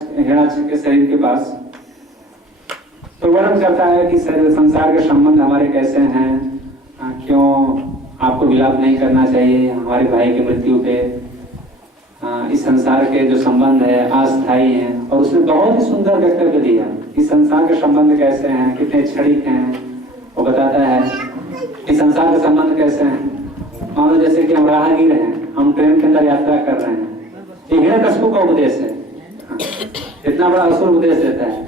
हिरणाक्ष के शरीर के पास तो वर्णन करता है कि संसार के संबंध हमारे कैसे हैं, क्यों आपको विलाप नहीं करना चाहिए हमारे भाई की मृत्यु पे। इस संसार के जो संबंध है अस्थायी हैं, और उसने बहुत ही सुंदर वक्तव्य दिया कि संसार के संबंध कैसे हैं, कितने क्षणिक हैं। वो बताता है कि संसार के संबंध कैसे हैं। मान लो जैसे कि हम राहगीर हैं, हम ट्रेन के अंदर यात्रा कर रहे हैं। ये हिरण्यकशिपु का उपदेश है, इतना बड़ा असुर उपदेश देता है।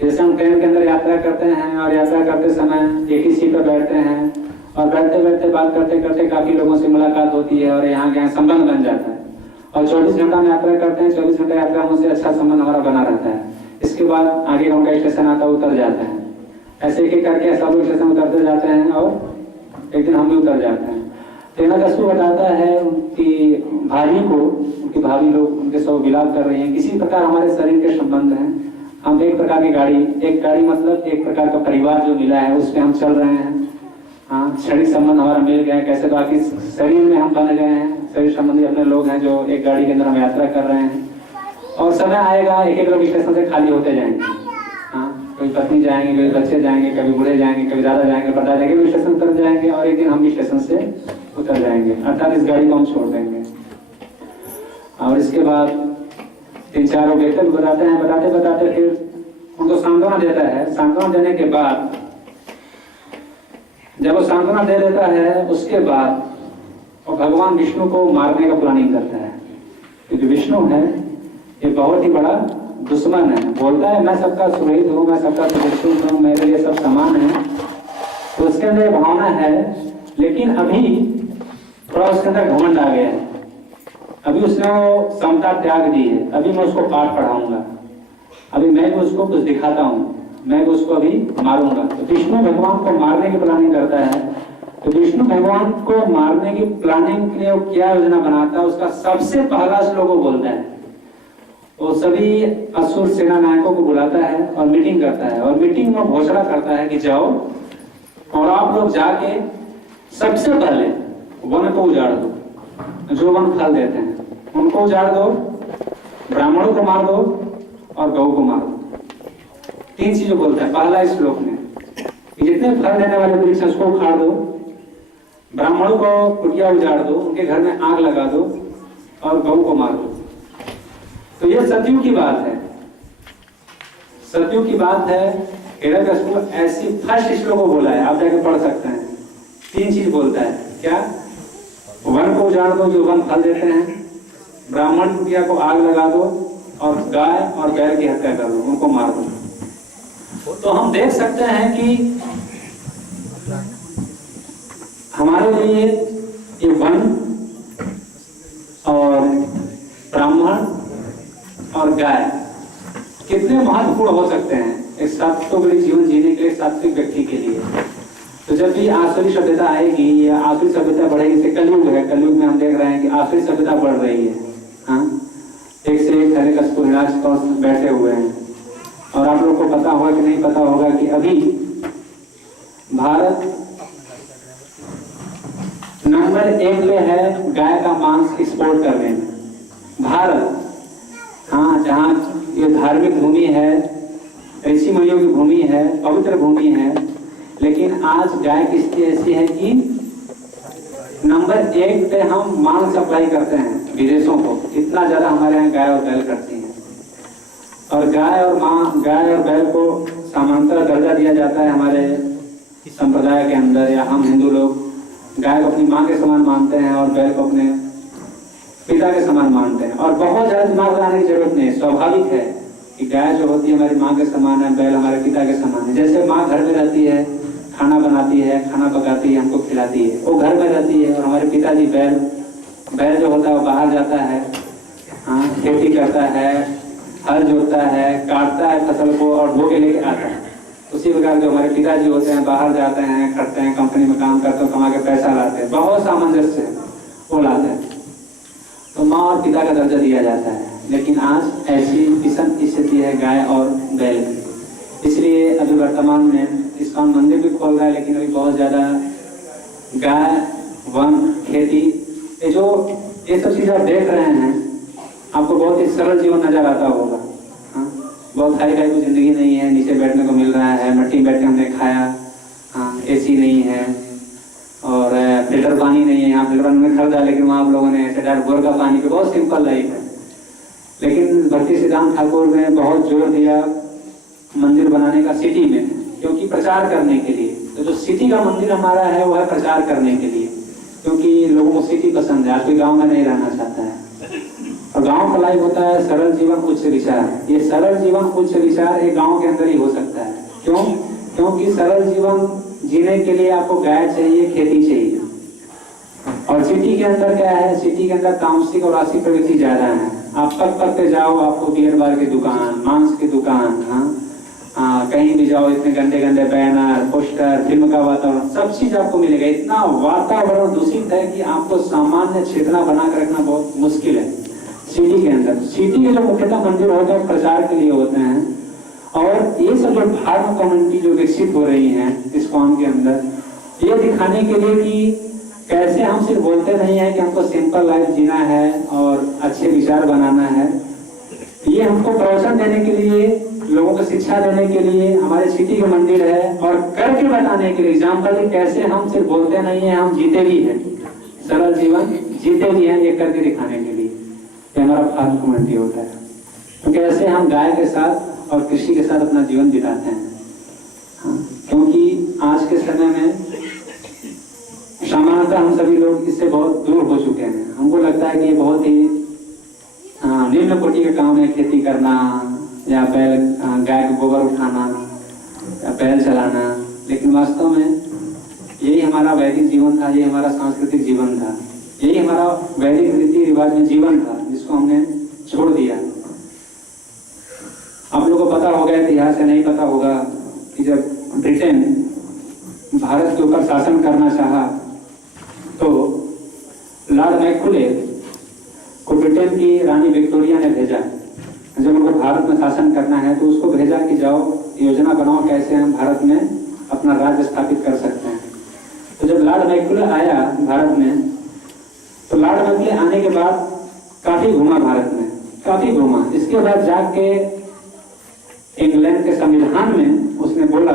जैसे हम ट्रेन के अंदर यात्रा करते हैं और यात्रा करते समय एक ही सीट पर बैठते हैं और बैठते बैठते बात करते करते काफी लोगों से मुलाकात होती है और यहाँ के संबंध बन जाता है। और 24 घंटा में यात्रा करते हैं, 24 घंटा यात्रा में उससे अच्छा संबंध हमारा बना रहता है। इसके बाद आगे उनका स्टेशन आता है, उतर जाता है। ऐसे एक करके सब लोग स्टेशन उतरते जाते हैं और एक दिन हम भी उतर जाते हैं। तो हिरण्यकशिपु बताता है कि भाभी को, उनकी भाभी लोग उनके सब विलाप कर रही हैं। किसी प्रकार हमारे शरीर के संबंध हैं, हम एक प्रकार की गाड़ी, एक गाड़ी मतलब एक प्रकार का परिवार जो मिला है उसमें हम चल रहे हैं। शरीर संबंध हमारा मिल गया है, कैसे बाकी शरीर में हम बन गए हैं, शरीर संबंधी अपने लोग हैं जो एक गाड़ी के अंदर हम यात्रा कर रहे हैं। और समय आएगा एक एक लोग स्टेशन से खाली होते जाएंगे। कोई पत्नी जाएंगे, कोई बच्चे जाएंगे, कभी बूढ़े जाएंगे, कभी दादा जाएंगे, पता जाएंगे, वो स्टेशन उतर जाएंगे और एक दिन हम भी स्टेशन से उतर जाएंगे, अर्थात इस गाड़ी को हम छोड़ देंगे। और इसके बाद 3-4 लोग लेकर बताते हैं, बताते बताते फिर उनको सांत्वना देता है। सांत्वना देने के बाद जब वो सांत्वना दे देता है उसके बाद और भगवान विष्णु को मारने का प्लानिंग करता है, क्योंकि विष्णु है ये बहुत ही बड़ा दुश्मन है। बोलता है मैं सबका सुहृद हूँ, मैं सबका सुरक्षित हूँ, मेरे लिए सब समान है। तो उसके अंदर भावना है, लेकिन अभी थोड़ा उसके अंदर घमंड आ गया है। अभी उसने वो समता त्याग दी है। अभी मैं उसको पाठ पढ़ाऊंगा, अभी मैं भी उसको कुछ दिखाता हूँ, मैं भी उसको अभी मारूंगा। तो विष्णु भगवान को मारने की प्लानिंग करता है। तो विष्णु भगवान को मारने की प्लानिंग के लिए वो क्या योजना बनाता है, उसका सबसे पहला श्लोक वो बोलता है। वो सभी असुर सेना नायकों को बुलाता है और मीटिंग करता है, और मीटिंग में घोषणा करता है कि जाओ और आप लोग जाके सबसे पहले वन को उजाड़ दो, जो वन फल देते हैं उनको उजाड़ दो, ब्राह्मणों को मार दो और गौ को मार दो। 3 चीजें बोलता है पहला श्लोक में। जितने फल देने वाले वृक्ष उसको उखाड़ दो, ब्राह्मणों को कुटिया उजाड़ दो, उनके घर में आग लगा दो और गौ को मार दो। तो ये सतयुग की बात है, सतयुग की बात है। हिरण्यकशिपु ऐसी फर्स्ट श्लोक को बोला है, आप जाके पढ़ सकते हैं। 3 चीज बोलता है, क्या? वन को उजाड़ दो जो वन फल देते हैं, ब्राह्मण कुटिया को आग लगा दो और गाय और बैल की हत्या कर दो, उनको मार दो। तो हम देख सकते हैं कि हमारे लिए ये वन और ब्राह्मण और गाय कितने महत्वपूर्ण हो सकते हैं एक सात्विक जीवन जीने के लिए, सात्विक व्यक्ति के लिए। तो जब भी आसुरी सभ्यता आएगी या आसुरी सभ्यता बढ़ेगी, जैसे कलयुग है, कलयुग में हम देख रहे हैं कि आसुरी सभ्यता बढ़ रही है। एक से एक हिरण्यकशिपु हिरणाक्ष बैठे हुए हैं। और आप लोग को पता होगा कि नहीं पता होगा कि अभी भारत नंबर 1 पे है गाय का मांस एक्सपोर्ट करने में। भारत, जहाँ ये धार्मिक भूमि है, ऋषि मुनियों की भूमि है, पवित्र भूमि है, लेकिन आज गाय की स्थिति ऐसी है कि नंबर 1 पे हम मांस सप्लाई करते हैं विदेशों को। इतना ज्यादा हमारे यहाँ गाय और बैल करती हैं। और गाय और बैल को समांतर दर्जा दिया जाता है हमारे संप्रदाय के अंदर। या हम हिंदू लोग गाय को अपनी माँ के समान मानते हैं और बैल को अपने पिता के समान मानते हैं। और बहुत ज्यादा दिमाग लगाने की जरूरत नहीं है, स्वाभाविक है कि गाय जो होती है हमारी माँ के समान है, बैल हमारे पिता के समान है। जैसे माँ घर में रहती है, खाना बनाती है, खाना पकाती है, हमको खिलाती है, वो घर में रहती है। और हमारे पिताजी बैल जो होता है वो बाहर जाता है, खेती करता है, हल जोतता है, काटता है फसल को और ढो के लेके आता है। उसी प्रकार जो हमारे पिताजी होते हैं बाहर जाते हैं, खटते हैं, कंपनी में काम करते हैं, कमा के पैसा लाते हैं, बहुत सामंजस्य वो लाते हैं। तो माँ और पिता का दर्जा दिया जाता है। लेकिन आज ऐसी विषम स्थिति है गाय और बैल की। इसलिए अभी वर्तमान में इसका मंदिर भी खोल रहा है, लेकिन अभी बहुत ज्यादा गाय, वन, खेती, ये सब चीजें आप देख रहे हैं, आपको बहुत ही सरल जीवन नजर आता होगा। बहुत हाई फाई की जिंदगी नहीं है, नीचे बैठने को मिल रहा है, मट्टी में बैठ के हमने खाया, हाँ एसी नहीं है और फिल्टर पानी नहीं है। यहाँ फिल्टर पानी में खरीदा, लेकिन वहाँ आप लोगों ने ऐसे डायरेक्ट बोर का पानी पे बहुत सिंपल लाइफ है। लेकिन भक्ति सिद्धांत ठाकुर ने बहुत जोर दिया मंदिर बनाने का सिटी में, क्योंकि प्रचार करने के लिए। तो जो सिटी का मंदिर हमारा है वो है प्रचार करने के लिए, क्योंकि लोगों को सिटी पसंद है, आज कोई गाँव में नहीं रहना चाहता है। और गांव का लाइफ होता है सरल जीवन उच्च विचार। ये सरल जीवन उच्च विचार एक गांव के अंदर ही हो सकता है। क्यों? क्योंकि सरल जीवन जीने के लिए आपको गाय चाहिए, खेती चाहिए। और सिटी के अंदर क्या है, सिटी के अंदर तामसिक और राशि प्रवृत्ति ज्यादा है। आप पग पग पे जाओ, आपको बियर बार की दुकान, मांस की दुकान, कहीं भी जाओ इतने गंदे गंदे बैनर, पोस्टर, फिल्म का वातावरण, सब चीज आपको मिलेगा। इतना वातावरण दूषित है कि आपको सामान्य चेतना बनाकर रखना बहुत मुश्किल है सिटी के अंदर। सिटी के जो मुख्यतः मंदिर होते हैं प्रचार के लिए होते हैं। और ये सब जो धर्म कम्युनिटी जो विकसित हो रही है इस्कॉन के अंदर, ये दिखाने के लिए कि कैसे हम सिर्फ बोलते नहीं है कि हमको सिंपल लाइफ जीना है और अच्छे विचार बनाना है। ये हमको प्रवचन देने के लिए, लोगों को शिक्षा देने के लिए हमारे सिटी के मंदिर है, और करके बताने के लिए एग्जाम्पल कैसे हम सिर्फ बोलते नहीं है, हम जीते भी हैं, सरल जीवन जीते भी हैं, ये करके दिखाने के लिए। ये हमारा फार्म कम्युनिटी होता है। तो कैसे हम गाय के साथ और कृषि के साथ अपना जीवन बिताते हैं। क्योंकि आज के समय में सामान्यतः हम सभी लोग इससे बहुत दूर हो चुके हैं। हमको लगता है कि ये बहुत ही निम्न कोटि का काम है, खेती करना या बैल गाय का गोबर उठाना या बैल चलाना। लेकिन वास्तव में यही हमारा वैदिक जीवन था, यही हमारा सांस्कृतिक जीवन था, यही हमारा वैदिक रीति रिवाज में जीवन था, जिसको हमने छोड़ दिया। आप लोगों को पता होगा, इतिहास से नहीं पता होगा, कि जब ब्रिटेन भारत के ऊपर शासन करना चाहा तो लॉर्ड मैकॉले को ब्रिटेन की रानी विक्टोरिया ने भेजा। जब उनको भारत में शासन करना है तो उसको भेजा कि जाओ योजना बनाओ कैसे हम भारत में अपना राज्य स्थापित कर सकते हैं। तो जब लॉर्ड मैकॉले आया भारत में, तो लॉर्ड मैकॉले आने के बाद काफी घूमा भारत में, काफी घूमा। इसके बाद जाके इंग्लैंड के संविधान में उसने बोला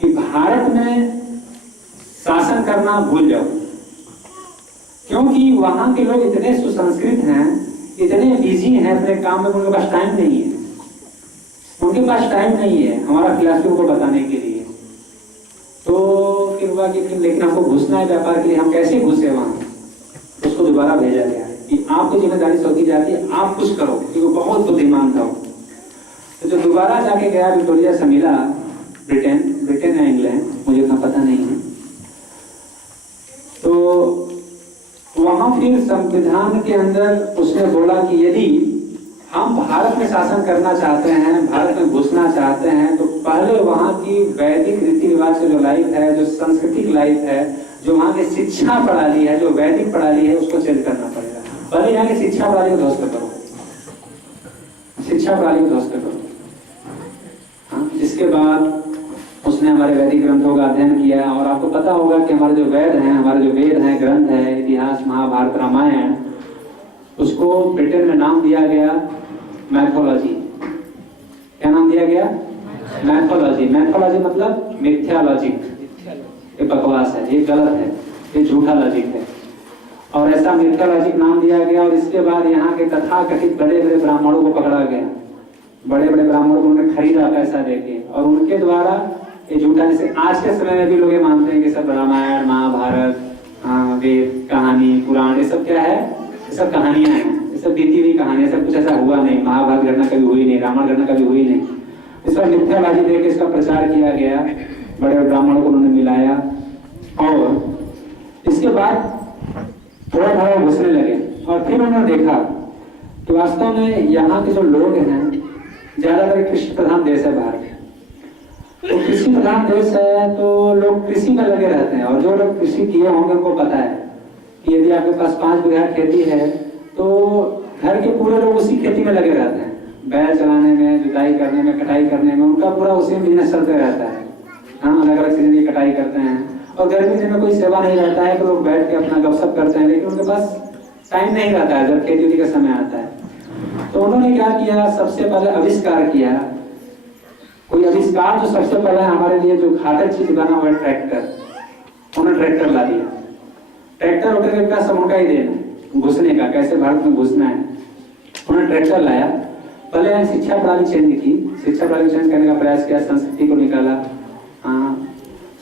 कि भारत में शासन करना भूल जाओ, क्योंकि वहां के लोग इतने सुसंस्कृत हैं, इतने बिजी हैं अपने काम में, उनके पास टाइम नहीं है, उनके पास टाइम नहीं है हमारा फिलॉसफी को बताने के लिए। तो फिर हुआ कि लेकिन हमको घुसना है व्यापार के लिए, हम कैसे घुसे वहां? उसको दोबारा भेजा गया कि आपको जिम्मेदारी सौंपी जाती है, आप कुछ करो, क्योंकि वो बहुत बुद्धिमान था। तो जो दोबारा जाके गया विक्टोरिया से मिला, ब्रिटेन या इंग्लैंड, मुझे इतना पता नहीं है, तो वहां फिर संविधान के अंदर उसने बोला कि यदि हम भारत में शासन करना चाहते हैं, भारत में घुसना चाहते हैं, तो पहले वहां की वैदिक रीति रिवाज से जो लाइफ है, जो सांस्कृतिक लाइफ है, जो वहां की शिक्षा प्रणाली है, जो वैदिक प्रणाली है, उसको चेंज करना पड़ेगा। पहले यहाँ की शिक्षा प्रणाली को ध्वस्त करो, शिक्षा प्रणाली को ध्वस्त करो। जिसके बाद उसने हमारे वैदिक ग्रंथों का अध्ययन किया। और आपको पता होगा कि हमारे जो वेद हैं, हमारे जो वेद हैं, ग्रंथ है, इतिहास, महाभारत, रामायण, उसको ब्रिटेन में नाम दिया गया मैथोलॉजी। क्या नाम दिया गया? मैथोलॉजी। मैथोलॉजी मतलब मिथ्यालॉजिक। ये बकवास है, ये गलत है, ये झूठा लॉजिक है। और ऐसा मिथ्यालॉजिक नाम दिया गया। और इसके बाद यहाँ के तथाकथित बड़े बड़े ब्राह्मणों को पकड़ा गया, बड़े बड़े ब्राह्मणों को उन्होंने खरीदा पैसा देके, और उनके द्वारा ये झूठा, जैसे आज के समय में भी लोग ये मानते हैं कि सब रामायण, महाभारत, वेद, कहानी, पुराण, ये सब क्या है? ये सब कहानियां हैं, ये सब बीती हुई कहानियां, सब कुछ ऐसा हुआ नहीं। महाभारत घटना कभी हुई नहीं, रामायण घटना कभी हुई नहीं। इसका मिथ्यावादी देके इसका प्रचार किया गया, बड़े ब्राह्मणों को उन्होंने मिलाया। और इसके बाद थोड़ा थोड़ा घुसने लगे। और फिर उन्होंने देखा कि वास्तव में यहाँ के जो लोग हैं, ज्यादातर कृषि प्रधान देश है भारत, तो कृषि प्रधान देश है तो लोग कृषि में लगे रहते हैं। और जो लोग कृषि किए होंगे उनको पता है कि यदि आपके पास 5 बीघा खेती है तो घर के पूरे लोग उसी खेती में लगे रहते हैं, बैल चलाने में, जुताई करने में, कटाई करने में, उनका पूरा उसी में बिजनेस चलते रहता है। हाँ, अलग अलग सीजन की कटाई करते हैं। और गर्मी दिन में कोई सेवा नहीं रहता है, तो लोग बैठ के अपना गपशप करते हैं, लेकिन उनके पास टाइम नहीं रहता है जब खेती का समय आता है। तो उन्होंने क्या किया, सबसे पहले आविष्कार किया कोई आविष्कार जो सबसे पहला हमारे लिए जो घातक चीज बना हुआ है ट्रैक्टर, उन्होंने ट्रैक्टर ला दिया। ट्रैक्टर होकर के क्या सब उनका ही देना घुसने का, कैसे भारत में घुसना है, उन्होंने ट्रैक्टर लाया। पहले शिक्षा प्रणाली चेंज की, शिक्षा प्रणाली चेंज करने का प्रयास किया, संस्कृति को निकाला,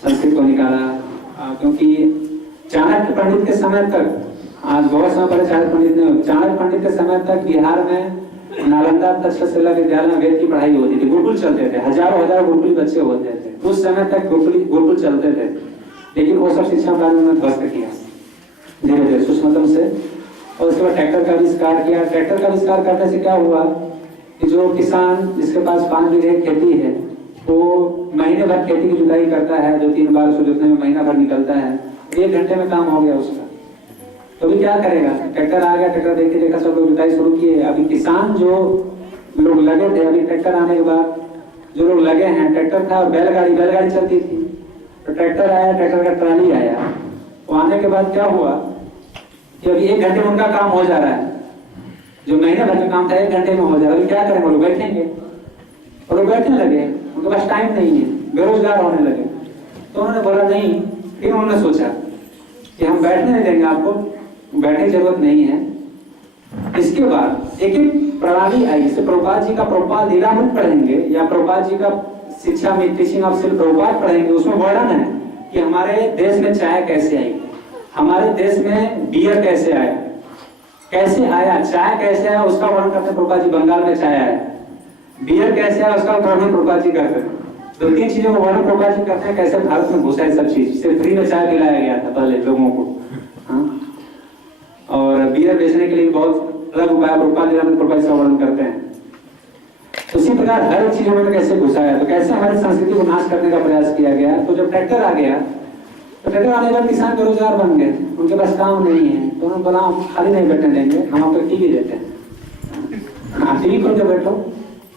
संस्कृत को निकाला, क्योंकि चाणक्य पंडित के समय तक, आज बहुत समय पहले चाणक्य पंडित ने, चाणक्य पंडित के समय तक बिहार में नालंदा तक्षशिला विद्यालय में वेद की पढ़ाई होती थी, गुरुकुल चलते थे, हजारों गुरुकुल बच्चे होते थे, उस समय तक गुरुकुल चलते थे। लेकिन वो सब शिक्षा प्रणाली में ध्वस्त किया धीरे धीरे सूक्ष्मतम से। और उसके बाद ट्रैक्टर का आविष्कार किया। ट्रैक्टर का आविष्कार करने से क्या हुआ कि जो किसान जिसके पास 5 बीघे खेती है, वो महीने भर खेती की जुताई करता है, 2-3 बार उसको जोतने में महीना भर निकलता है, 1 घंटे में काम हो गया उसका। तो अभी क्या करेगा, ट्रैक्टर आ गया, ट्रैक्टर देखते देखा सब लोग जुताई शुरू किए। अभी किसान जो लोग लगे थे, अभी ट्रैक्टर आने के बाद जो लोग लगे हैं, ट्रैक्टर था और बैलगाड़ी चलती थी, तो ट्रैक्टर आया, ट्रैक्टर का ट्राली आया। वो आने के बाद क्या हुआ कि अभी 1 घंटे में उनका काम हो जा रहा है, जो महीने भर का काम था 1 घंटे में हो जा रहा है। अभी क्या करेंगे, वो लोग बैठेंगे, और वो बैठने लगे, उनके पास टाइम नहीं है, बेरोजगार होने लगे। तो उन्होंने बोला नहीं, फिर उन्होंने सोचा कि हम बैठने नहीं देंगे, आपको बैठने की जरूरत नहीं है। इसके बाद एक प्रणाली आई, जिसे प्रभुपाद जी का प्रभुपाद लीलामृत पढ़ेंगे या प्रभुपाद जी का शिक्षा में टीचिंग ऑफ श्री प्रभुपाद पढ़ेंगे, उसमें वर्णन है कि हमारे देश में चाय कैसे आई, हमारे देश में बियर कैसे आया, चाय कैसे आया उसका वर्णन करते हैं प्रभुपाद जी। बंगाल में चाय आया, बियर कैसे आया उसका वर्णन प्रभुपाद जी करते हैं। 2-3 चीजों को वर्णन प्रभुपाद जी करते हैं, कैसे भारत में घुसा है सब चीज। सिर्फ फ्री में चाय पिलाया गया था पहले लोगों को, और बियर बेचने के लिए बहुत अलग उपाय प्रभुपाद जी का वर्णन करते हैं। उसी प्रकार हर चीजों में कैसे घुसाया, तो कैसे हमारी संस्कृति को नाश करने का प्रयास किया गया। तो जब ट्रैक्टर आ गया, तो ट्रैक्टर आने के बाद किसान बेरोजगार बन गए, उनके पास काम नहीं है, तो उन्होंने बोला हम खाली नहीं बैठने देंगे, हम आपको टीवी देते हैं, आप टीवी खोल के बैठो,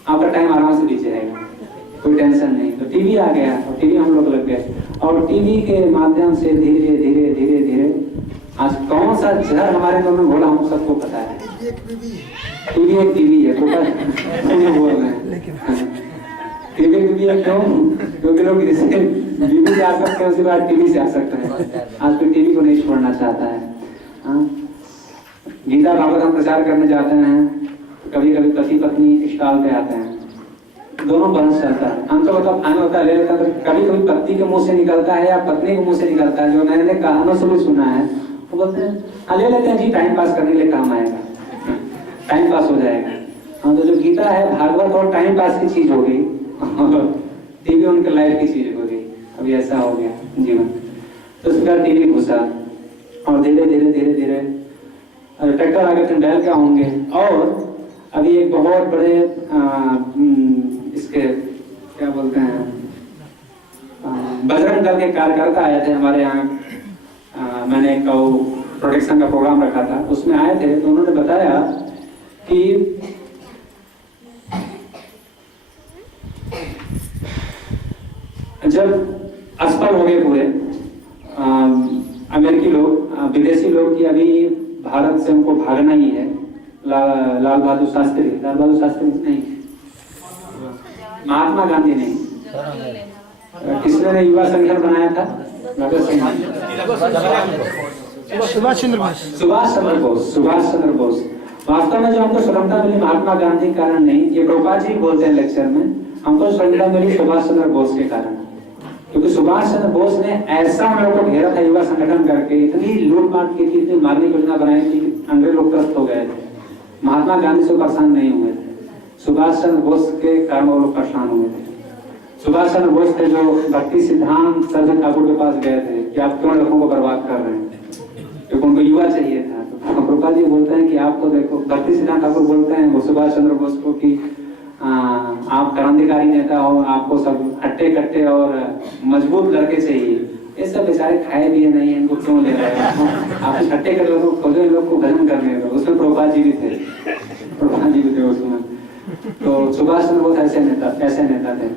आपका टाइम आराम से बीत जाएगा, कोई टेंशन नहीं। तो टीवी आ गया, और टीवी हम लोग लग गए, और टीवी के माध्यम से धीरे धीरे धीरे धीरे आज कौन सा जहर हमारे अंदर में घोला हम सबको पता है। टीवी एक टीवी है, बोल रहे हैं टीवी है, क्यों? क्योंकि लोग जैसे टीवी से आ सकते हैं, उसके बाद टीवी से आ सकते हैं। आज कोई टीवी को नहीं छोड़ना चाहता है। गीता भागवत हम प्रचार करने जाते हैं, कभी कभी पति पत्नी स्टॉल पे आते हैं, दोनों बहस चलता है, हमको मतलब खाना होता है ले लेता है, तो कभी कभी पति के मुंह से निकलता है या पत्नी के मुंह से निकलता है, जो मैंने कहानों से भी सुना है, वो बोलते हैं ले लेते हैं जी, टाइम पास करने के लिए काम आएगा, टाइम पास हो जाएगा। तो जो गीता है भागवत और टाइम पास की चीज हो गई, टीवी उनके लाइफ की चीज हो गई। अभी ऐसा हो गया जीवन। तो उसके बाद टीवी घुसा, और धीरे धीरे धीरे धीरे ट्रैक्टर आगे फिर बैल क्या होंगे। और अभी एक बहुत बड़े इसके क्या बोलते हैं, बजरंग दल के कार्यकर्ता आए थे हमारे यहाँ। मैंने एक प्रोटेक्शन का प्रोग्राम रखा था, उसमें आए थे, तो उन्होंने बताया कि जब असफल हो गए पूरे अमेरिकी लोग, विदेशी लोग कि अभी भारत से हमको भागना ही है, लाल बहादुर शास्त्री नहीं, महात्मा गांधी नहीं, किसने युवा संगठन बनाया था? सुभाष चंद्र बोस। वास्तव में जो हमको स्वतंत्रता मिली महात्मा गांधी के कारण नहीं, ये प्रभुपाद जी बोलते हैं लेक्चर में, हमको स्वतंत्रता मिली सुभाष चंद्र बोस के कारण। क्योंकि सुभाष चंद्र बोस ने ऐसा हम लोग को घेरा था युवा संगठन करके, इतनी लूटमार की थी, इतनी मारने की योजना बनाई थी, अंग्रेज लोग त्रस्त हो गए थे। महात्मा गांधी से परेशान नहीं हुए थे, सुभाष चंद्र बोस के कारण वो लोग परेशान हुए थे। सुभाष चंद्र बोस थे जो भक्ति सिद्धांत सरजन ठाकुर के पास गए थे कि आप क्यों लोगों को बर्बाद कर रहे हैं, क्योंकि उनको युवा चाहिए था। तो प्रभुपाद जी बोलते हैं कि आपको देखो, भक्ति सिद्धांत ठाकुर बोलते हैं वो सुभाष चंद्र बोस को कि आप क्रांतिकारी नेता हो, आपको सब हट्टे कट्टे और मजबूत लड़के चाहिए, ये सब बेचारे खाए भी नहीं है, इनको क्यों ले रहे हैं आप? हट्टे कर लोगों खोजे, लोग को भजन करने दो। उसमें प्रभुपाद जी भी थे, उसमें। तो सुभाष चंद्र बोस ऐसे नेता थे।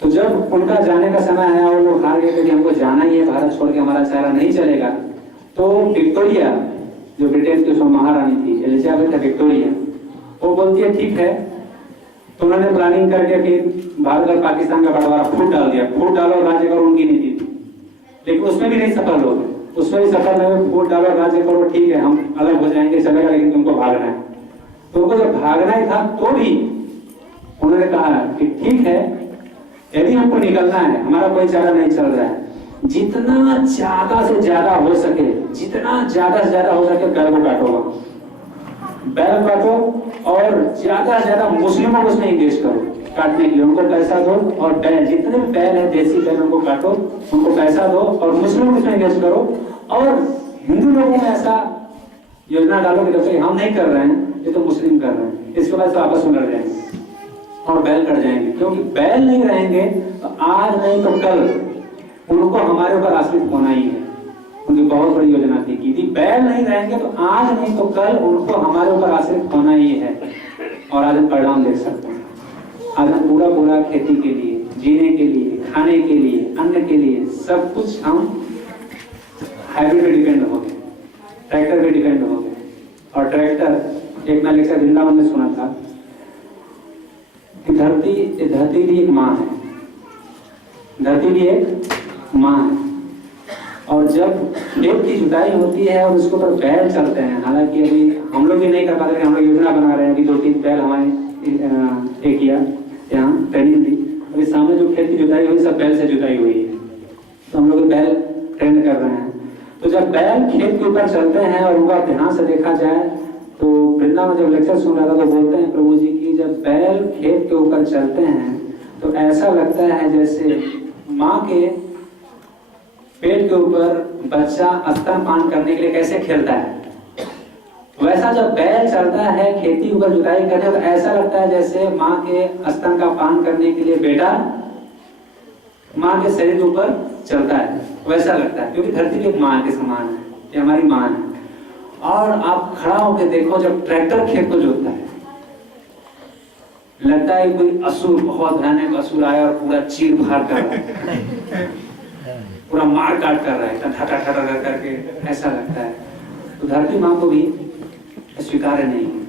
तो जब उनका जाने का समय आया और लोग हार गए कि हमको जाना ही है, भारत छोड़ के हमारा चारा नहीं चलेगा, तो विक्टोरिया जो ब्रिटेन की महारानी थी, एलिजाबेथ विक्टोरिया, वो बोलती है ठीक है। तो उन्होंने प्लानिंग प्लानिंग करके फिर भारत और पाकिस्तान का बंटवारा फूट डाल दिया, फूट डालो राज्य करो उनकी नीति थी, लेकिन उसमें भी नहीं सफल हो गए, उसमें भी सफल नहीं हुए। फूट डालो राज्य करो, ठीक है हम अलग हो जाएंगे चलेगा, लेकिन तुमको भागना है। तो उनको जब भागना ही था तो भी उन्होंने कहा कि ठीक है, यदि हमको निकलना है, हमारा कोई चारा नहीं चल रहा है, जितना ज्यादा से ज्यादा हो सके, जितना ज्यादा से ज्यादा हो सके बैल को काटोगा, बैल काटो और ज्यादा से ज्यादा मुस्लिमों को उसमें इंगेज करो काटने के लिए, उनको पैसा दो और बैल जितने भी बैल है देसी बैल उनको काटो, उनको पैसा दो और मुस्लिमों को उसमें इंगेज करो। और हिंदू लोगों में ऐसा योजना डालो कि देखो हम नहीं कर रहे हैं, ये तो मुस्लिम कर रहे हैं, इसके बाद तो आपस में लड़ जाएंगे और बैल कट जाएंगे, क्योंकि बैल नहीं रहेंगे तो आज नहीं तो कल उनको हमारे ऊपर आश्रित होना ही है। उनकी बहुत बड़ी योजना थी कि यदि बैल नहीं रहेंगे तो आज नहीं तो कल उनको हमारे ऊपर आश्रित होना ही है। और आज हम परिणाम देख सकते हैं। आज हम पूरा खेती के लिए, जीने के लिए, खाने के लिए, अन्न के लिए सब कुछ हम हाइब्रिड पे डिपेंड हो गए, ट्रैक्टर पे डिपेंड हो गए। और ट्रैक्टर, एक मैं लेक्चर वृंदावन में सुना था कि धरती भी एक माँ है, धरती भी एक माँ है। और जब खेत की जुताई होती है और उसके ऊपर बैल चलते हैं, हालांकि अभी हम लोग भी नहीं कर पाते, हम लोग योजना बना रहे हैं, अभी 2-3 बैल हमारे एक किया यहाँ ट्रेनिंग दी, अभी सामने जो खेत की जुताई हुई सब बैल से जुताई हुई है, तो हम लोग बैल ट्रेंड कर रहे हैं। तो जब बैल खेत के ऊपर चलते हैं और उनका ध्यान से देखा जाए तो वृंदावन जब लेक्चर सुन रहा था तो बोलते हैं प्रभु जी की जब बैल खेत के ऊपर चलते हैं तो ऐसा लगता है जैसे माँ के पेट के ऊपर बच्चा स्तनपान करने के लिए कैसे खेलता है, वैसा जब बैल चलता है खेती के ऊपर जुताई करने तो ऐसा लगता है जैसे माँ के स्तन का पान करने के लिए बेटा माँ के शरीर के ऊपर चलता है, वैसा लगता है, क्योंकि धरती भी माँ के समान है, ये हमारी माँ है। और आप खड़ा होकर देखो जब ट्रैक्टर खेत को जोतता है, लगता है कोई असुर, बहुत भयानक असुर आया और पूरा चीर फाड़ कर रहा है, पूरा मार काट कर रहा है, ठटा करके ऐसा लगता है। तो धरती माँ को भी स्वीकार्य नहीं है।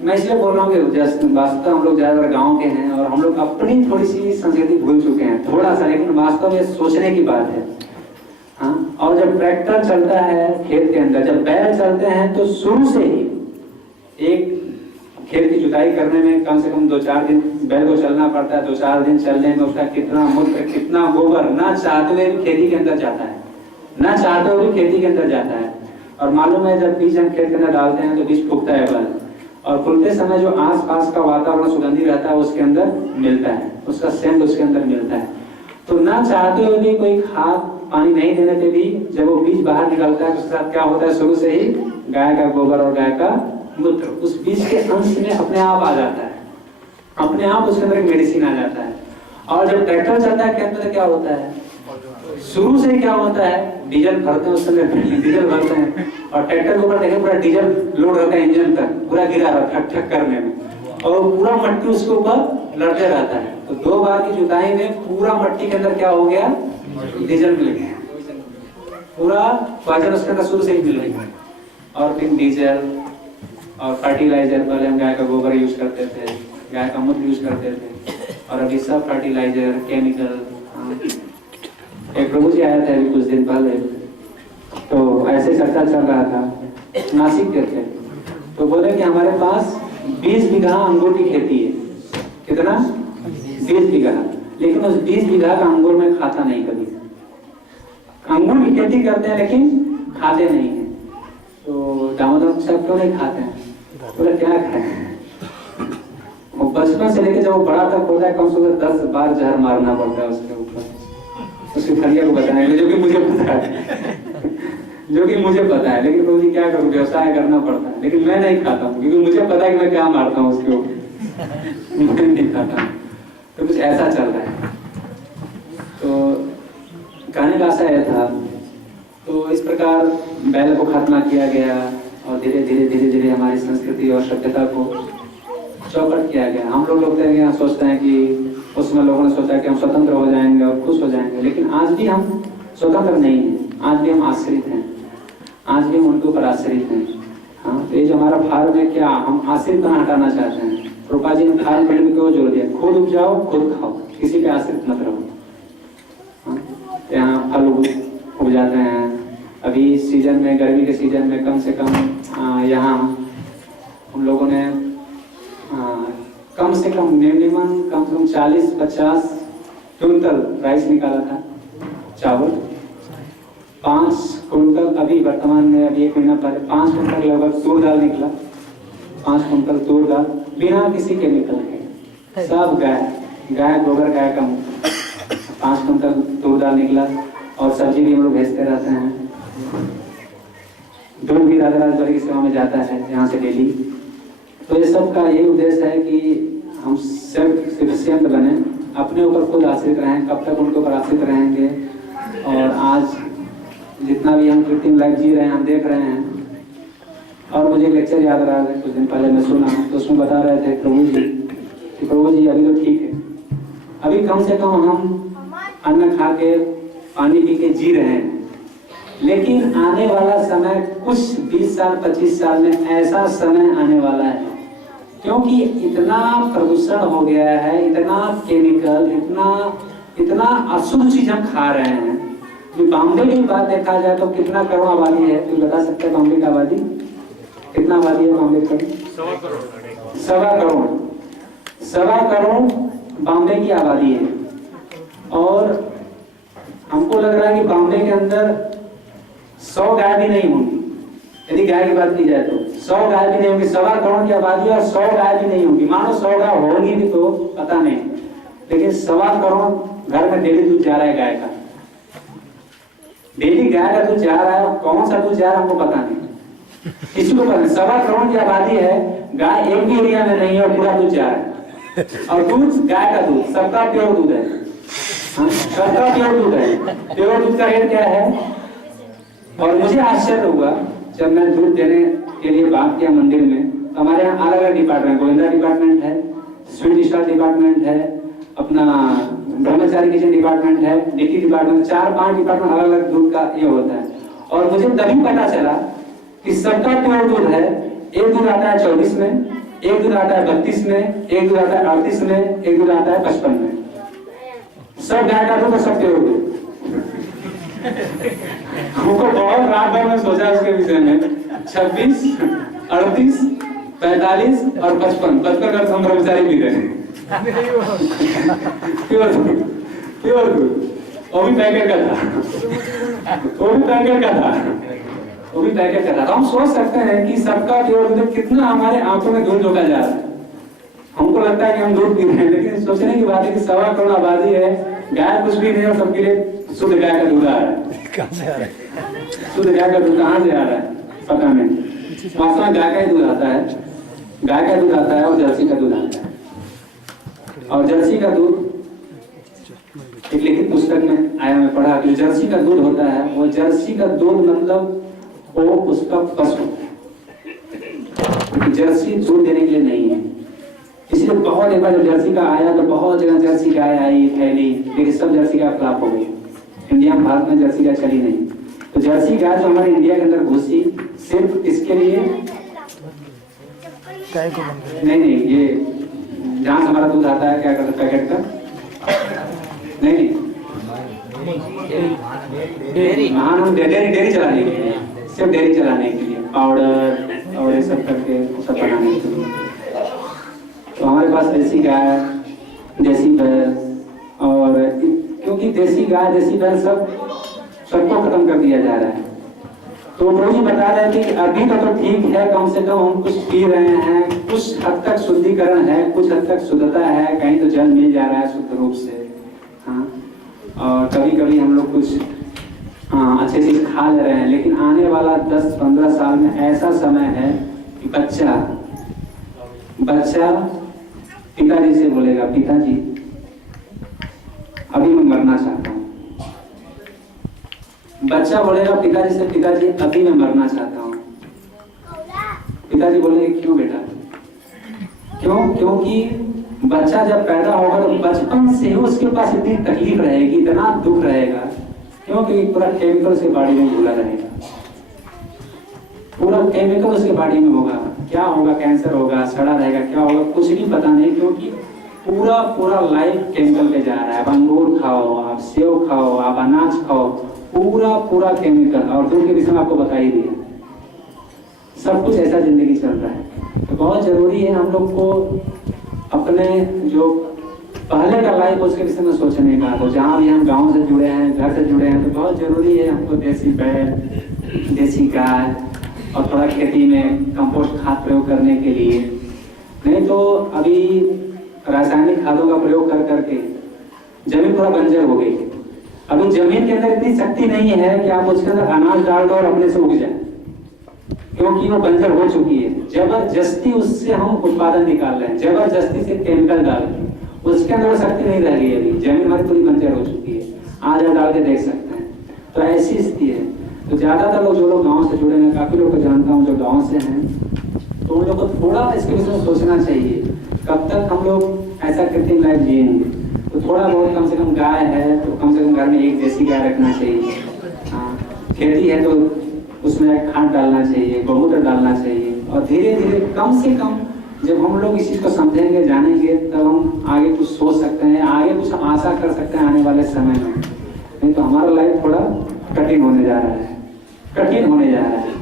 मैं इसलिए बोल रहा हूँ कि वास्तव हम लोग ज्यादातर गांव के हैं और हम लोग अपनी थोड़ी सी संस्कृति भूल चुके हैं थोड़ा सा, लेकिन वास्तव में सोचने की बात है। हाँ, और जब ट्रैक्टर चलता है खेत के अंदर, जब बैल चलते हैं तो शुरू से ही एक खेत की जुताई करने में कम से कम 2-4 दिन बैल को चलना पड़ता है। 2-4 दिन चलने में उसका कितना मूत्र, कितना गोबर ना चाहते हुए भी खेती के अंदर जाता है, ना चाहते हुए भी खेती के अंदर जाता है। और मालूम है जब बीज हम खेत के अंदर डालते हैं तो बीज फूकता है बैल, और फूलते समय जो आसपास का वातावरण सुगंधी रहता है उसके अंदर मिलता है, उसका सेंट उसके अंदर मिलता है। तो ना चाहते हुए भी कोई खाद पानी नहीं देने पे भी जब वो बीज बाहर निकलता है तो उसके साथ क्या होता है, शुरू से ही गाय का गोबर और गाय का मूत्र उस बीज के अंश में अपने आप आ जाता है, अपने आप उसके अंदर एक मेडिसिन आ जाता है। और जब ट्रैक्टर चलता है खेत में तो क्या होता है, शुरू से क्या होता है, डीजल भरते हैं, उस समय डीजल भरते हैं और ट्रैक्टर के ऊपर देखें पूरा डीजल लोड रहता है, इंजन तक पूरा गिरा रहता है ठक ठक करने में, और पूरा मट्टी उसके ऊपर लड़ते रहता है। तो 2 बार की जुताई में पूरा मट्टी के अंदर क्या हो गया, डीजल मिल गया, पूरा पॉइजन उसके अंदर शुरू से ही मिल गया। और फिर डीजल और फर्टिलाइजर, पहले हम गाय का गोबर यूज करते थे, गाय का मूत्र यूज करते थे, और अभी सब फर्टिलाइजर केमिकल। एक प्रभु जी आया था अभी कुछ दिन पहले, तो ऐसे चर्चा चल रहा था, नासिक के थे, तो बोले कि हमारे पास 20 बीघा अंगूर की खेती है। कितना? 20 बीघा, लेकिन उस 20 बीघा का अंगूर में खाता नहीं कभी। अंगूर की खेती करते हैं लेकिन खाते नहीं है। तो दामोदर साहब क्यों नहीं खाते हैं? बोले क्या खाए, वो बचपन से लेकर जब वो बड़ा तक होता है कम से कम 10 बार जहर मारना पड़ता है उसके ऊपर, उसकी फलिया को बताएंगे, जो कि मुझे पता है जो कि मुझे पता है, लेकिन मुझे क्या करूं, व्यवसाय करना पड़ता है। लेकिन मैं नहीं खाता हूँ क्योंकि मुझे पता है कि मैं क्या मारता हूँ उसके ऊपर, मैं नहीं खाता। तो कुछ ऐसा चल रहा है। तो कहने का आशा यह था, तो इस प्रकार बैल को खत्म किया गया और धीरे धीरे हमारी संस्कृति और सभ्यता को चौपट किया गया। हम लोग सोचते हैं कि उसमें लोगों ने सोचा कि हम स्वतंत्र हो जाएंगे और खुश हो जाएंगे, लेकिन आज भी हम स्वतंत्र नहीं हैं, आज भी हम आश्रित हैं, आज भी हम उनके ऊपर आश्रित हैं। हाँ, तो ये जो हमारा फार्म है, क्या हम आश्रित बना हटाना चाहते हैं? रूपा जी ने खाद पेड़ में क्यों जोड़ दिया? खुद उपजाओ, खुद खाओ, किसी पे आश्रित मत रहो। यहाँ फल उग जाते हैं। अभी सीजन में, गर्मी के सीजन में कम से कम यहाँ हम लोगों ने कम से कम मिनिमम कम से कम 40-50 क्विंटल राइस निकाला था, चावल। 5 क्विंटल अभी वर्तमान में, अभी 1 महीना पहले 5 क्विंटल लगभग तूर दाल निकला। 5 क्विंटल तूर दाल बिना किसी केमिकल के, सब गाय गोबर गाय का 5 क्विंटल तूर दाल निकला। और सब्जी भी हम लोग भेजते रहते हैं। दूध भी राजा राजभर की सेवा में जाता है यहाँ से डेली। तो ये सब का यही उद्देश्य है कि हम सेल्फ सफिशिएंट बने, अपने ऊपर खुद आश्रित रहें। कब तक उनके ऊपर आश्रित रहेंगे? और आज जितना भी हम कृत्रिम लाइफ जी रहे हैं, हम देख रहे हैं। और मुझे लेक्चर याद रहा है, कुछ दिन पहले मैं सुना, तो उसमें बता रहे थे प्रभु जी कि प्रभु जी अभी तो ठीक है, अभी कम से कम हम अन्न खा के पानी पी के जी रहे हैं, लेकिन आने वाला समय कुछ 20 साल 25 साल में ऐसा समय आने वाला है, क्योंकि इतना प्रदूषण हो गया है, इतना केमिकल, इतना अशुद्ध चीज हम खा रहे हैं। बॉम्बे की बात देखा जाए तो कितना करोड़ आबादी है? तो बता सकते हैं बॉम्बे की आबादी कितना? आबादी है बॉम्बे की? 1.25 करोड़ बॉम्बे की आबादी है। और हमको लग रहा है कि बॉम्बे के अंदर 100 गाय भी नहीं होंगी। यदि गाय की बात की जाए तो 100 गाय भी नहीं होंगी। 1.25 करोड़ की आबादी और 100 गाय भी नहीं होंगी। मानो 100 गाय होगी भी तो पता नहीं, लेकिन 1.25 करोड़ घर में डेली दूध जा रहा है गाय का। डेली गाय का दूध जा रहा है, कौन सा दूध जा रहा है हमको पता नहीं, किसी को पता नहीं। 1.25 करोड़ की आबादी है, गाय एक भी एरिया में नहीं है और पूरा दूध जा रहा है। और दूध, गाय का दूध सबका प्योर दूध है, सबका प्योर दूध है। प्योर दूध का रेट क्या है? और मुझे आश्चर्य हुआ जब मैं दूध देने के लिए बात किया मंदिर में। हमारे यहाँ अलग अलग डिपार्टमेंट, गोविंदा डिपार्टमेंट है, स्वीट स्टार डिपार्टमेंट है, अपना ब्रह्मचारी किचन डिपार्टमेंट है, डिटी डिपार्टमेंट, 4-5 डिपार्टमेंट अलग अलग दूध का ये होता है। और मुझे तभी पता चला कि सबका प्योर दूध है। एक दूध आता है 24 में, एक दूध आता है 32 में, एक दूध आता है 38 में, एक दूध आता है 55 में। सब गाय का दूध और सब प्योर दूध। हमको बहुत रात भर में सोचा उसके विषय में। 26, 38, 45 और 55 का हम ब्रह्मचारी पी रहे हैं। प्योर दूध, वो भी पैकेट का था, वो भी पैकेट का था। तो हम सोच सकते हैं कि सबका प्योर दूध कितना हमारे आंखों में धूल झोंका जा रहा है। हमको लगता है कि हम दूध पी रहे हैं, लेकिन सोचने की बात है कि 1.25 करोड़ आबादी है, गाय कुछ भी नहीं और सबके लिए शुद्ध गाय का दूध आ रहा है। कहाँ से आ रहा है? शुद्ध गाय का दूध कहाँ से आ रहा है पता नहीं। वास्तव में गाय का ही दूध आता है, गाय का दूध आता है और जर्सी का दूध आता है। और जर्सी का दूध एक लिखित पुस्तक में आया, मैं पढ़ा कि जर्सी का दूध होता है, वो जर्सी का दूध मतलब वो उसका पशु, जर्सी दूध देने के लिए नहीं है। इसलिए बहुत एक बार जब जर्सी का आया तो बहुत जगह जर्सी गाय आई फैली, लेकिन सब जर्सी गाय फ्लॉप हो गई। इंडिया में, भारत में जर्सी गाय चली नहीं। तो जर्सी गाय जो हमारे इंडिया के अंदर घुसी सिर्फ इसके लिए नहीं, ये जहाँ से हमारा दूध आता है क्या करता है पैकेट का, नहीं डेयरी चलाने के लिए, सिर्फ डेयरी चलाने के लिए, पाउडर और ये सब करके सब बनाने के लिए। तो हमारे पास देसी गाय, देसी भैंस, और क्योंकि देसी गाय देसी भैंस सबको खत्म कर दिया जा रहा है। तो वो ही बता रहे थे कि अभी तो ठीक है, कम से कम हम कुछ पी रहे हैं, कुछ हद तक शुद्धिकरण है, कुछ हद तक शुद्धता है, कहीं तो जल मिल जा रहा है शुद्ध रूप से। हाँ, और कभी कभी हम लोग कुछ अच्छी चीज खा ले रहे हैं। लेकिन आने वाला 10-15 साल में ऐसा समय है कि बच्चा पिताजी से बोलेगा, पिताजी अभी मैं मरना चाहता हूँ। बच्चा बोलेगा पिताजी से, पिताजी अभी मैं मरना चाहता हूँ। पिताजी बोलेंगे क्यों बेटा? क्यों? क्योंकि बच्चा जब पैदा होगा तो बचपन से ही उसके पास इतनी तकलीफ रहेगी, इतना दुख रहेगा, क्योंकि पूरा केमिकल उसके बॉडी में घुला रहेगा, पूरा केमिकल उसके बॉडी में होगा। क्या होगा, कैंसर होगा, सड़ा रहेगा, क्या होगा, कुछ नहीं पता नहीं, क्योंकि पूरा लाइफ केमिकल पे जा रहा है। आप अंगूर खाओ, आप सेव खाओ, आप अनाज खाओ, पूरा केमिकल। और दूध के विषय में आपको बता ही दिया, सब कुछ ऐसा जिंदगी चल रहा है। तो बहुत जरूरी है हम लोग को अपने जो पहले का लाइफ उसके विषय में सोचने का। तो जहाँ भी हम गांव से जुड़े हैं, घर से जुड़े हैं, तो बहुत जरूरी है हमको देसी बैल, देसी गाय और थोड़ा खेती में कंपोस्ट खाद प्रयोग करने के लिए। नहीं तो अभी रासायनिक खादों का प्रयोग कर करके जमीन पूरा बंजर हो गई। अभी जमीन के अंदर इतनी शक्ति नहीं है कि आप उसके अंदर अनाज डाल दो और अपने से उग जाए, क्योंकि वो बंजर हो चुकी है। जबरदस्ती उससे हम उत्पादन निकाल रहे हैं, जबरदस्ती से केमिकल डाल के उसके अंदर शक्ति नहीं रह गई। अभी जमीन हमारी पूरी बंजर हो चुकी है, आज आप डाल के देख सकते हैं। तो ऐसी स्थिति है। तो ज्यादातर लोग, जो लोग गांव से जुड़े हैं, काफी लोग को जानता हूँ जो गांव से हैं, तो उन लोग को थोड़ा इसके विषय में सोचना चाहिए। कब तक हम लोग ऐसा कृत्रिम लाइफ जिएंगे? तो थोड़ा बहुत, कम से कम गाय है तो कम से कम घर में एक देसी गाय रखना चाहिए। खेती है तो उसमें खाद डालना चाहिए, गोमूत्र डालना चाहिए। और धीरे धीरे, कम से कम जब हम लोग इस चीज को समझेंगे, जानेंगे, तब हम आगे कुछ सोच सकते हैं, आगे कुछ आशा कर सकते हैं आने वाले समय में। नहीं तो हमारा लाइफ थोड़ा कठिन होने जा रहा है, कठिन होने जा रहा है।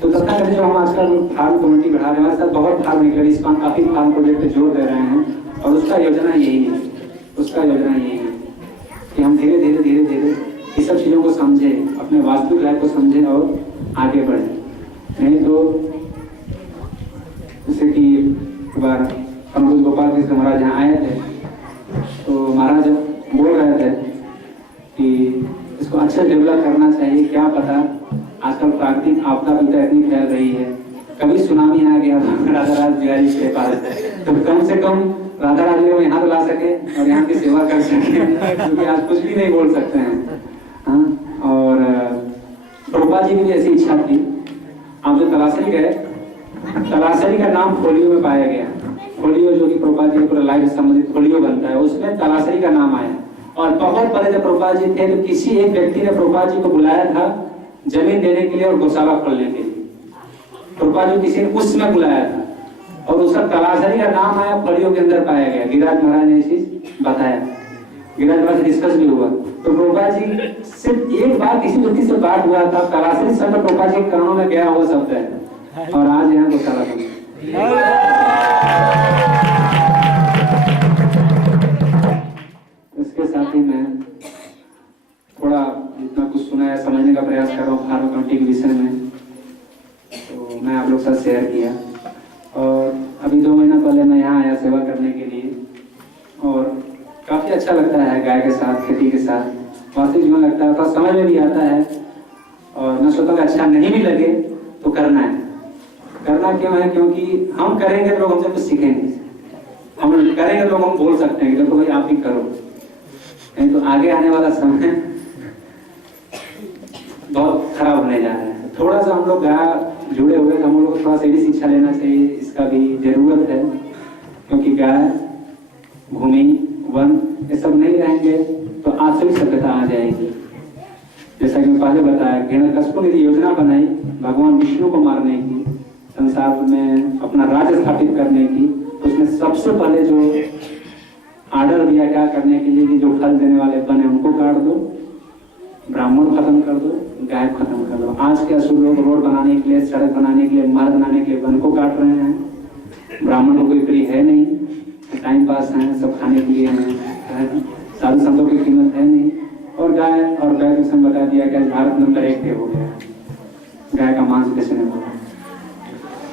तो तथा जो हम आजकल फार्म कम्युनिटी बढ़ा रहे हैं, हमारे साथ बहुत फार्म निकले, इस काफी फार्म प्रोजेक्ट पे जोर दे रहे हैं। और उसका योजना यही है, कि हम धीरे धीरे इस सब चीजों को समझे, अपने वास्तविक लाइफ को समझे और आगे बढ़े। नहीं तो जैसे कि एक बार अनुज गोपाल कृष्ण महाराज यहाँ आए थे, तो महाराज बोल रहे थे कि इसको अच्छे डेवलप करना चाहिए। क्या पता आजकल प्राकृतिक आपदा भी तो इतनी फैल रही है, कभी सुनामी आ गया राधा राज बिहारी के पास, तो कम से कम राधा राज को यहाँ तो ला सके और यहाँ की सेवा कर सके, क्योंकि आज कुछ भी नहीं बोल सकते हैं। हाँ, और प्रभुपाद जी की भी ऐसी इच्छा थी। आप जो तलासरी गए, तलासरी का नाम फोलियो में पाया गया। फोलियो जो कि प्रभुपाद जी पूरा लाइफ संबंधित फोलियो बनता है, उसमें तलासरी का नाम आया। और बहुत पहले जब प्रभुपाद जी थे, तो किसी एक व्यक्ति ने प्रभुपाद जी को बुलाया था जमीन देने के लिए और गौशाला खोलने के लिए। प्रभुपाद जी किसी ने उस समय बुलाया था, और उसका तलासरी का नाम आया, फोलियो के अंदर पाया गया। गिरिराज महाराज ने चीज बताया, गिरिराज महाराज से डिस्कस भी हुआ। तो प्रभुपाद जी सिर्फ एक बार किसी व्यक्ति से बात हुआ था, तलासरी शब्द प्रभुपाद जी के कानों में गया हुआ शब्द है, और आज यहाँ गौशाला बन। इसके साथ ही मैं थोड़ा जितना कुछ सुना है समझने का प्रयास कर रहा हूँ फार्म कम्युनिटी के विषय में, तो मैं आप लोग साथ शेयर किया। और अभी 2 महीना पहले मैं यहाँ आया सेवा करने के लिए, और काफ़ी अच्छा लगता है गाय के साथ, खेती के साथ वास्तविक जीवन लगता है, थोड़ा समझ में भी आता है। और मैं सोचता हूँ अच्छा नहीं भी लगे तो करना है। करना क्यों है? क्योंकि हम करेंगे तो लोग हमसे कुछ सीखेंगे, हम करेंगे तो लोग हम बोल सकते हैं कि देखो भाई आप ही करो। नहीं तो आगे आने वाला समय बहुत खराब होने जा रहा है। थोड़ा सा हम लोग गाय जुड़े हुए, हम लोग को थोड़ा सा भी शिक्षा लेना चाहिए, इसका भी जरूरत है। क्योंकि गाय, भूमि, वन ये सब नहीं रहेंगे तो आसुरी सभ्यता आ जाएगी। जैसा कि मैं पहले बताया, हिरण्यकश्यप ने योजना बनाई भगवान विष्णु को मारने की, संसार में अपना राज्य स्थापित करने की। तो उसने सबसे पहले जो आर्डर दिया क्या करने के लिए कि जो फल देने वाले वन है उनको काट दो, ब्राह्मण खत्म कर दो, गाय खत्म कर दो। आज के असुर लोग रोड बनाने के लिए, सड़क बनाने के लिए, महल बनाने के लिए वन को काट रहे हैं। ब्राह्मण को कोई प्रिय है नहीं, टाइम पास है, सब खाने के लिए है, साधु संतों की कीमत है नहीं। और गाय के विषय में बता दिया कि भारत नंबर 1 हो गया, गाय का मांस बेचने वाला।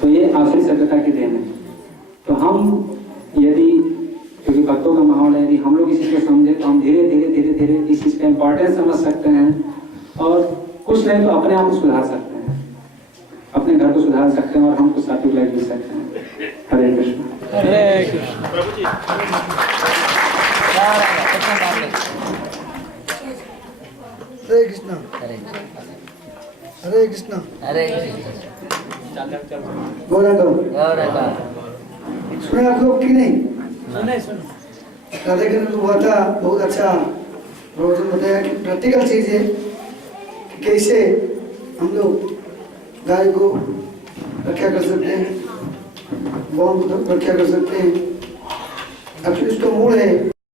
तो ये आसुरी सभ्यता की देन है। तो हम यदि, क्योंकि भक्तों का माहौल है, यदि हम लोग इस चीज को समझे तो हम धीरे धीरे इस चीज का इम्पोर्टेंस समझ सकते हैं, और कुछ नहीं तो अपने आप को सुधार सकते हैं, अपने घर को सुधार सकते हैं, और हम कुछ सात्विक लाइफ जी सकते हैं। हरे कृष्ण। हरे कृष्ण। प्रभु जी हरे कृष्ण। हरे कृष्ण। हरे कृष्ण। गौरव करो। सुने आप लोग कि नहीं? सुने। राधे कृष्ण हुआ था, बहुत अच्छा प्रवचन बताया कि प्रैक्टिकल चीज है कि कैसे हम लोग गाय को रक्षा कर सकते हैं। बहुत व्याख्या कर सकते हैं। एक्चुअली इसका मूल है